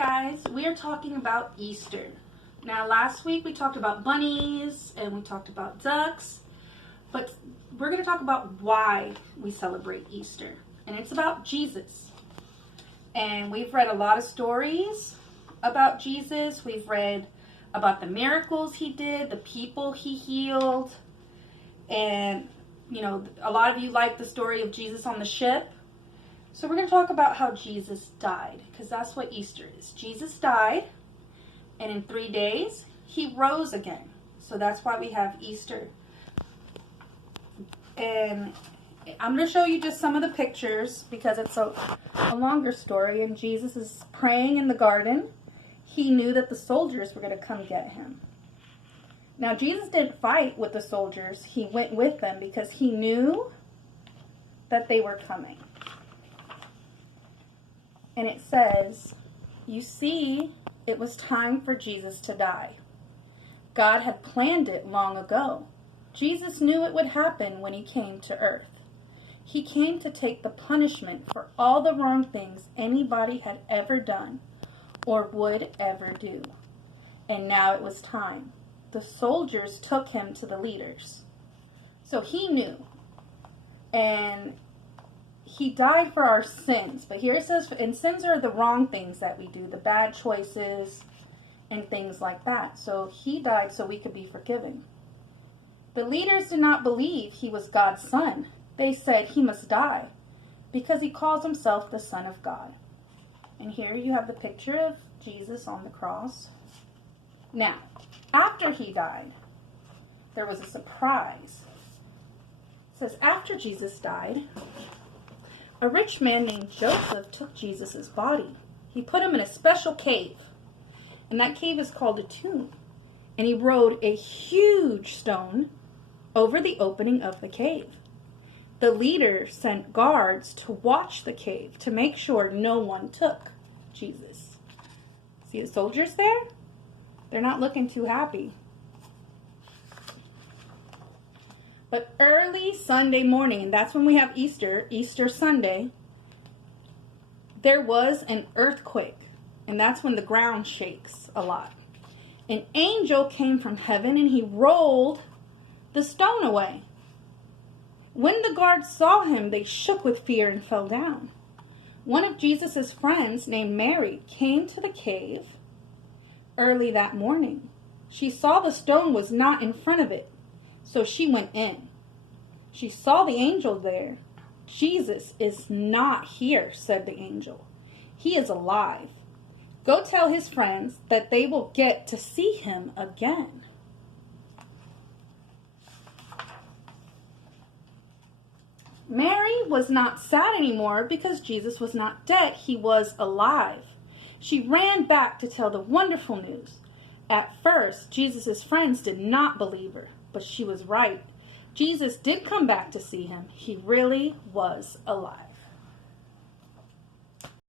guys, we are talking about Easter. Now last week we talked about bunnies and we talked about ducks, but we're going to talk about why we celebrate Easter. And it's about Jesus. And we've read a lot of stories about Jesus. We've read about the miracles he did, the people he healed. And, you know, a lot of you like the story of Jesus on the ship. So we're going to talk about how Jesus died, because that's what Easter is. Jesus died, and in 3 days, he rose again. So that's why we have Easter. And I'm going to show you just some of the pictures, because it's a longer story. And Jesus is praying in the garden. He knew that the soldiers were going to come get him. Now, Jesus didn't fight with the soldiers. He went with them because he knew that they were coming. And it says, you see, it was time for Jesus to die. God had planned it long ago. Jesus knew it would happen when he came to earth. He came to take the punishment for all the wrong things anybody had ever done or would ever do. And now it was time. The soldiers took him to the leaders. So he knew. And he died for our sins. But here it says, and sins are the wrong things that we do, the bad choices and things like that. So he died so we could be forgiven. The leaders did not believe he was God's son. They said he must die because he calls himself the Son of God. And here you have the picture of Jesus on the cross. Now, after he died, there was a surprise. It says, after Jesus died, a rich man named Joseph took Jesus' body. He put him in a special cave, and that cave is called a tomb. And he rolled a huge stone over the opening of the cave. The leader sent guards to watch the cave to make sure no one took Jesus. See the soldiers there? They're not looking too happy. But early Sunday morning, and that's when we have Easter Sunday, there was an earthquake. And that's when the ground shakes a lot. An angel came from heaven and he rolled the stone away. When the guards saw him, they shook with fear and fell down. One of Jesus' friends named Mary came to the cave early that morning. She saw the stone was not in front of it. So she went in. She saw the angel there. Jesus is not here, said the angel. He is alive. Go tell his friends that they will get to see him again. Mary was not sad anymore because Jesus was not dead. He was alive. She ran back to tell the wonderful news. At first, Jesus' friends did not believe her. But she was right. Jesus did come back to see him. He really was alive.